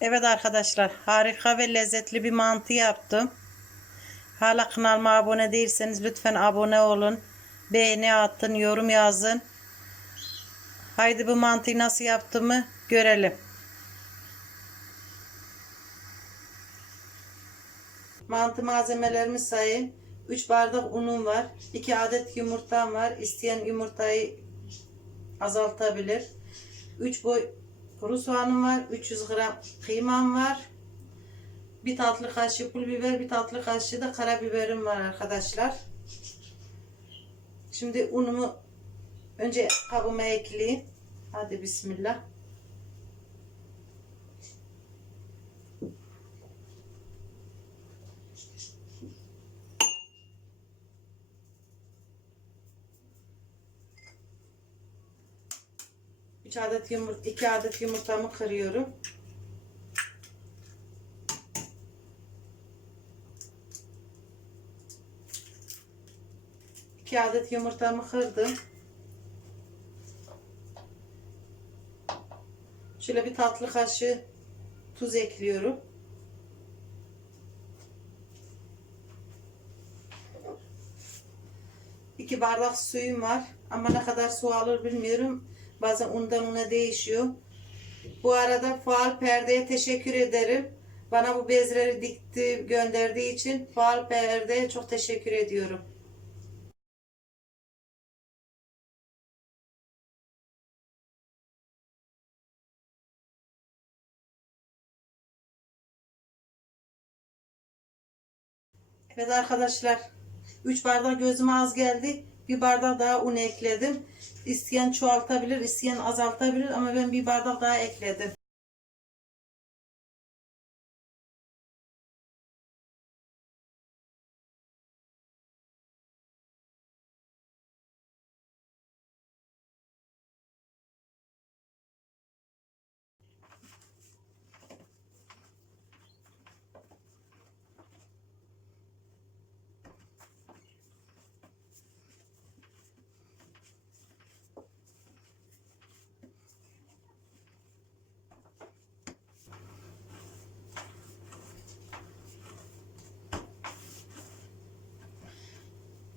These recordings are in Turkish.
Evet arkadaşlar harika ve lezzetli bir mantı yaptım. Hala kanalıma abone değilseniz lütfen abone olun. Beğeni atın, yorum yazın. Haydi bu mantıyı nasıl yaptığımı görelim. Mantı malzemelerimi sayayım. 3 bardak unum var. 2 adet yumurtam var. İsteyen yumurtayı azaltabilir. 3 boy kuru soğanım var. 300 gram kıymam var. Bir tatlı kaşığı pul biber, bir tatlı kaşığı da karabiberim var arkadaşlar. Şimdi unumu önce kabıma ekleyeyim. Hadi bismillah. Üç adet yumurta, iki adet yumurtamı kırıyorum. İki adet yumurtamı kırdım. Şöyle bir tatlı kaşığı tuz ekliyorum. İki bardak suyum var. Ama ne kadar su alır bilmiyorum. Bazen undan una değişiyor. Bu arada Faal Perde'ye teşekkür ederim. Bana bu bezleri dikti, gönderdiği için Faal Perde'ye çok teşekkür ediyorum. Evet arkadaşlar 3 bardak gözüme az geldi. Bir bardak daha un ekledim. İsteyen çoğaltabilir, isteyen azaltabilir ama ben bir bardak daha ekledim.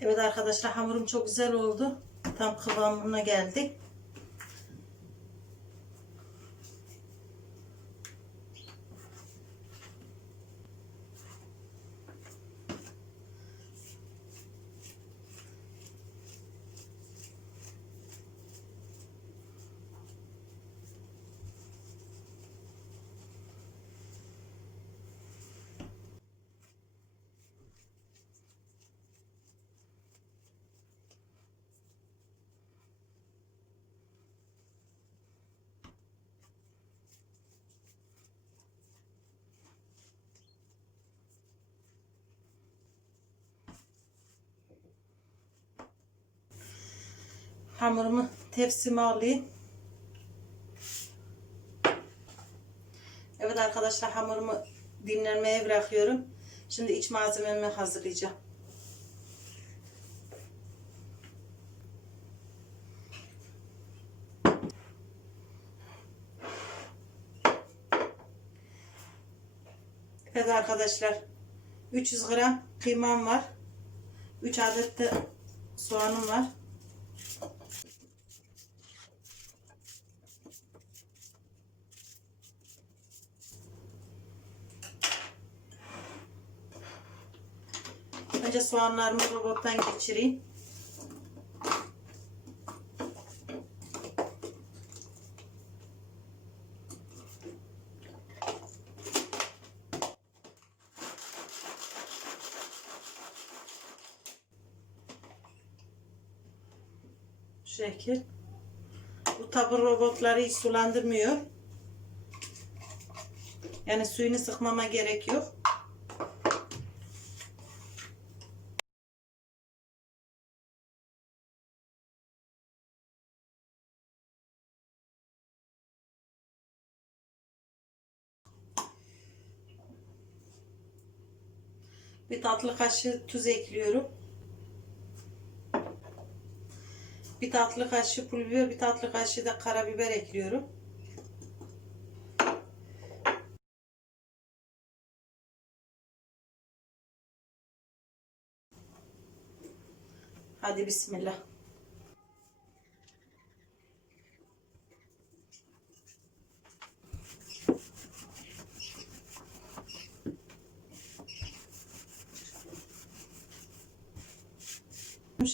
Evet arkadaşlar hamurum çok güzel oldu. Tam kıvamına geldi. Hamurumu tepsime alayım. Evet arkadaşlar hamurumu dinlenmeye bırakıyorum. Şimdi iç malzememi hazırlayacağım. Evet arkadaşlar 300 gram kıymam var. 3 adet de soğanım var. Önce soğanlarımı robottan geçireyim. Şekil. Bu tabi robotları hiç sulandırmıyor. Yani suyunu sıkmama gerek yok. Bir tatlı kaşığı tuz ekliyorum. Bir tatlı kaşığı pul biber, bir tatlı kaşığı da karabiber ekliyorum. Hadi bismillah.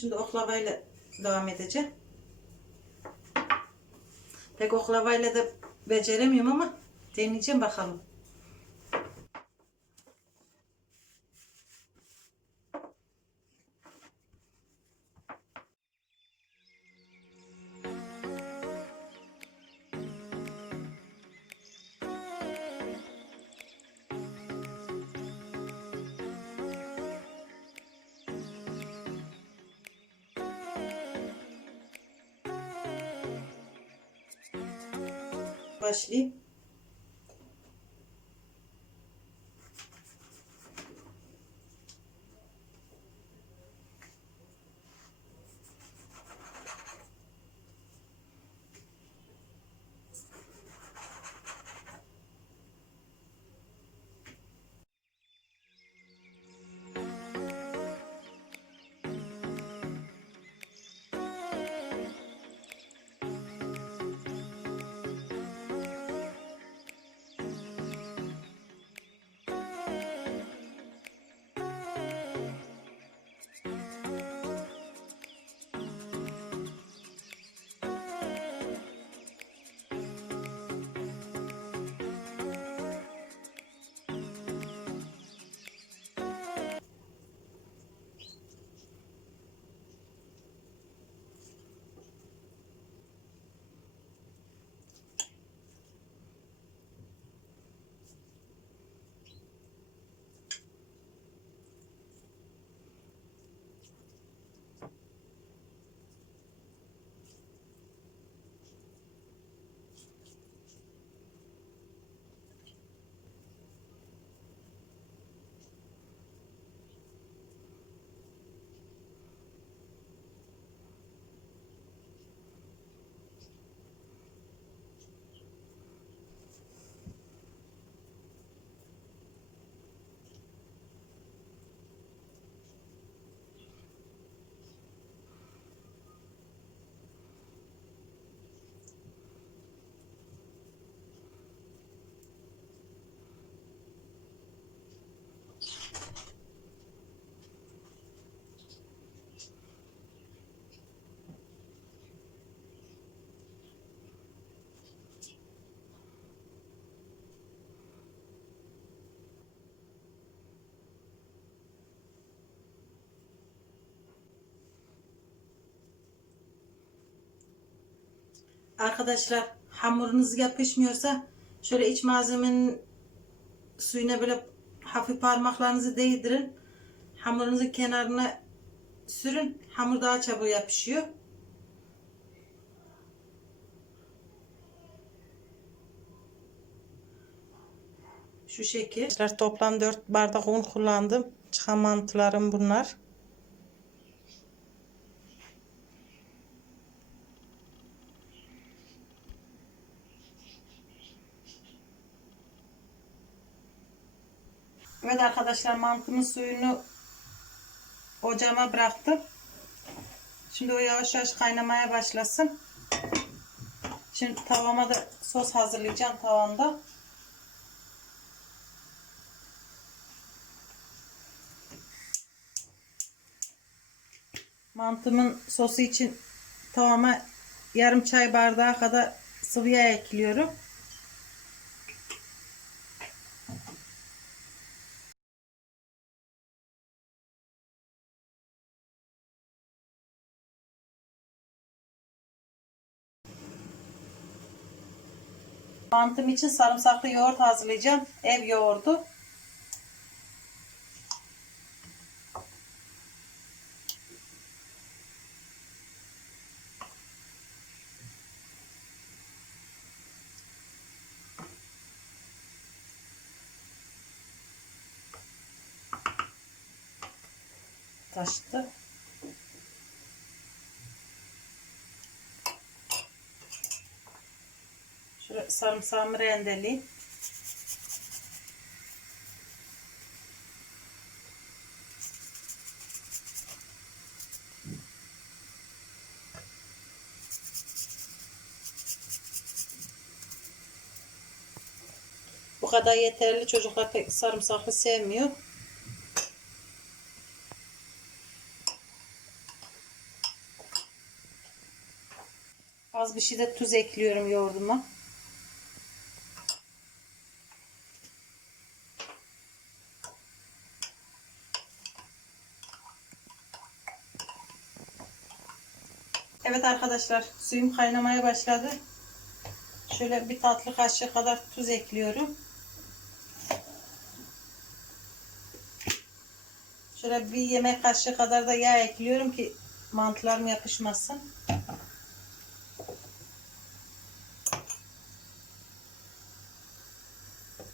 Şimdi oklavayla devam edeceğim. Pek oklavayla da beceremiyorum ama deneyeceğim bakalım. Başlayayım. Arkadaşlar hamurunuz yapışmıyorsa şöyle iç malzemenin suyuna böyle hafif parmaklarınızı değdirin. Hamurunuzun kenarına sürün. Hamur daha çabuk yapışıyor. Şu şekil. Toplam 4 bardak un kullandım. Çıkan mantılarım bunlar. Evet arkadaşlar mantımın suyunu ocağıma bıraktım. Şimdi o yavaş yavaş kaynamaya başlasın. Şimdi tavama da sos hazırlayacağım tavamda. Mantımın sosu için tavama yarım çay bardağı kadar sıvı yağ ekliyorum. Mantım için sarımsaklı yoğurt hazırlayacağım. Ev yoğurdu. Taştı. sarımsağımı rendeleyip Bu kadar yeterli. Çocuklar pek sarımsaklı sevmiyor. Az bir şey de tuz ekliyorum yoğurduma. Evet arkadaşlar suyum kaynamaya başladı. Şöyle bir tatlı kaşığı kadar tuz ekliyorum. Şöyle bir yemek kaşığı kadar da yağ ekliyorum ki mantılarım yapışmasın.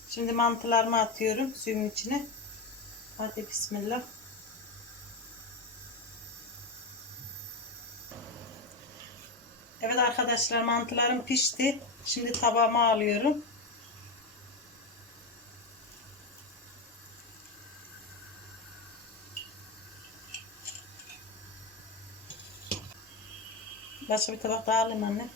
Şimdi mantılarımı atıyorum suyun içine. Hadi bismillah. Evet arkadaşlar mantılarım pişti. Şimdi tabağıma alıyorum. Başka bir tabak daha alayım anne.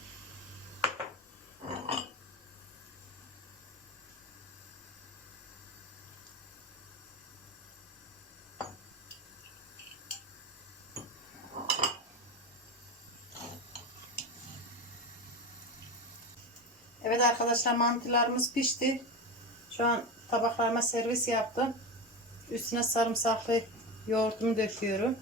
Evet arkadaşlar mantılarımız pişti. Şu an tabaklarıma servis yaptım. Üstüne sarımsaklı yoğurtumu döküyorum.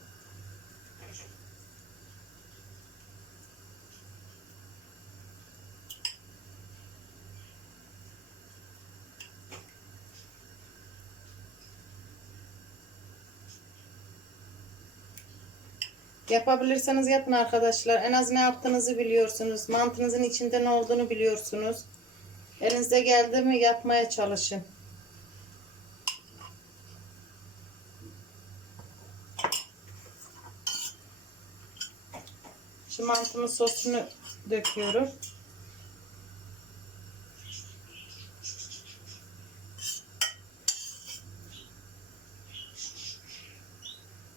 Yapabilirseniz yapın arkadaşlar. En az ne yaptığınızı biliyorsunuz. Mantınızın içinde ne olduğunu biliyorsunuz. Elinize geldi mi yapmaya çalışın. Şu mantımın sosunu döküyorum.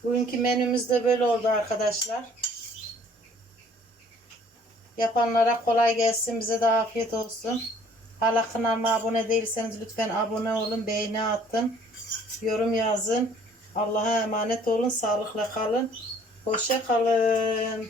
Bugünkü menümüz de böyle oldu arkadaşlar. Yapanlara kolay gelsin. Bize de afiyet olsun. Hala kanalıma abone değilseniz lütfen abone olun. Beğeni atın. Yorum yazın. Allah'a emanet olun. Sağlıkla kalın. Hoşça kalın.